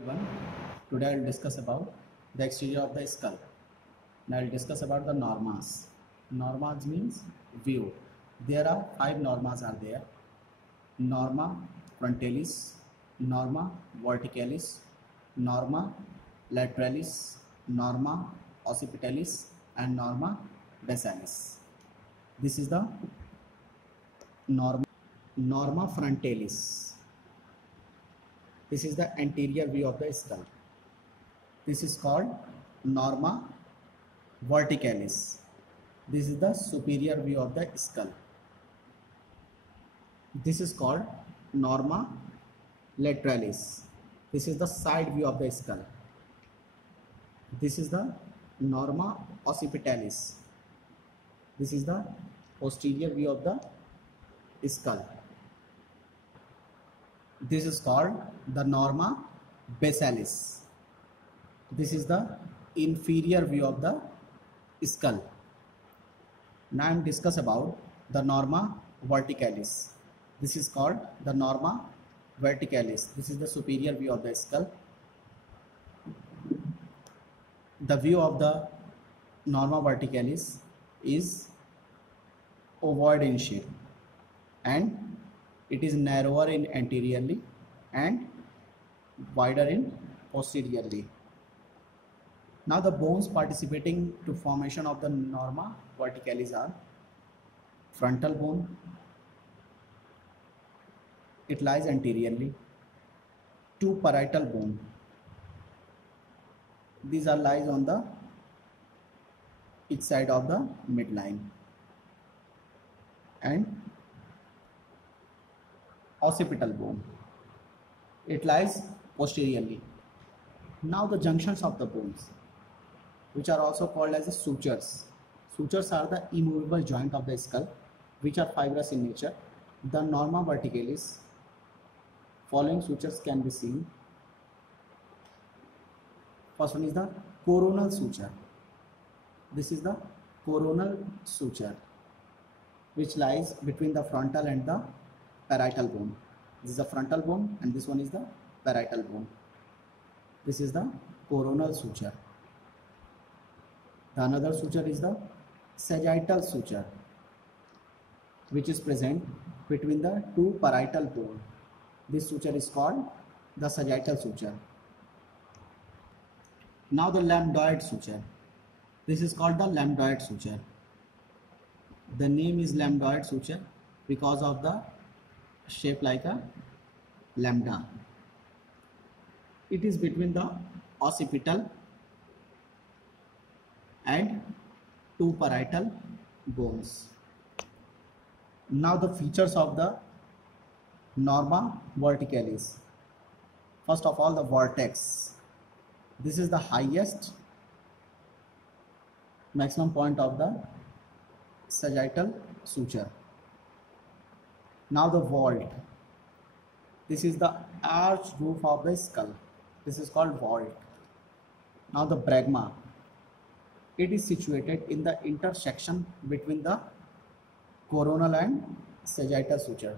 Everyone, today I will discuss about the exterior of the skull. Now I will discuss about the normas. Normas means view. There are five normas are there. Norma frontalis, norma verticalis, norma lateralis, norma occipitalis, and norma basalis. This is the norma frontalis. This is the anterior view of the skull. This is called norma verticalis. This is the superior view of the skull. This is called norma lateralis. This is the side view of the skull. This is the norma occipitalis. This is the posterior view of the skull. This is called the norma basalis. This is the inferior view of the skull. Now I am discuss about the norma verticalis. This is called the norma verticalis. This is the superior view of the skull. The view of the norma verticalis is ovoid in shape and it is narrower in anteriorly and wider in posteriorly. Now the bones participating to formation of the norma verticalis are frontal bone, it lies anteriorly, two parietal bone, these are lies on the each side of the midline, and occipital bone, it lies posteriorly. Now the junctions of the bones, which are also called as the sutures. Sutures are the immovable joint of the skull which are fibrous in nature. The norma verticalis, following sutures can be seen. First one is the coronal suture. This is the coronal suture which lies between the frontal and the parietal bone. This is the frontal bone and this one is the parietal bone. This is the coronal suture. The another suture is the sagittal suture, which is present between the two parietal bone. This suture is called the sagittal suture. Now the lambdoid suture. This is called the lambdoid suture. The name is lambdoid suture because of the shape like a lambda. It is between the occipital and two parietal bones. Now the features of the norma verticalis. First of all, the vertex. This is the highest maximum point of the sagittal suture. Now the vault. This is the arched roof of the skull. This is called vault. Now the bregma. It is situated in the intersection between the coronal and sagittal suture.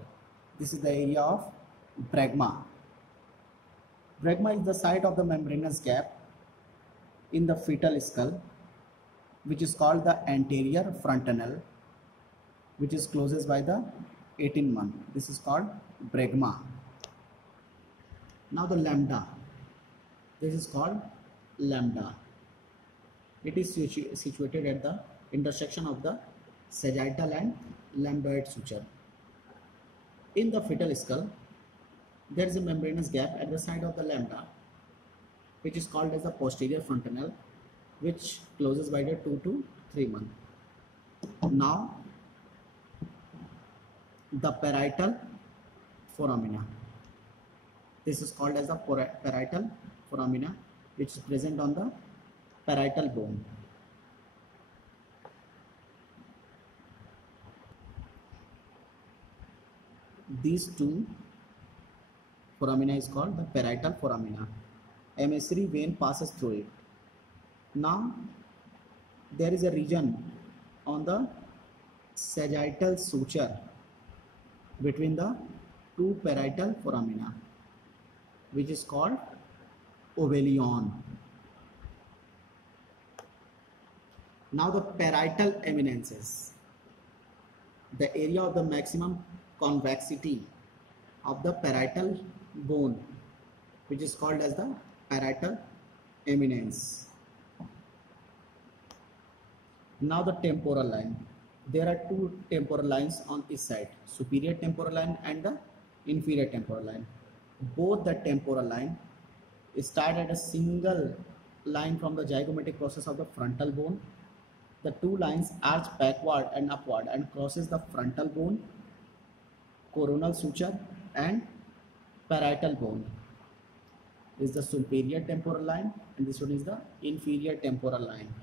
This is the area of bregma. Bregma is the site of the membranous gap in the fetal skull, which is called the anterior frontanel, which is closest by the 18th month. This is called bregma. Now the lambda. This is called lambda. It is situated at the intersection of the sagittal and lambdoid suture. In the fetal skull, there is a membranous gap at the side of the lambda, which is called as the posterior frontanel, which closes by the 2 to 3 months. Now, the parietal foramina. This is called as the parietal foramina, which is present on the parietal bone. These two foramina is called the parietal foramina. A mesentery vein passes through it. Now there is a region on the sagittal suture between the two parietal foramina, which is called ovalion. Now the parietal eminences, the area of the maximum convexity of the parietal bone, which is called as the parietal eminence. Now the temporal line. There are two temporal lines on each side, superior temporal line and the inferior temporal line. Both the temporal line start at a single line from the zygomatic process of the frontal bone. The two lines arch backward and upward and crosses the frontal bone, coronal suture and parietal bone. This is the superior temporal line and this one is the inferior temporal line.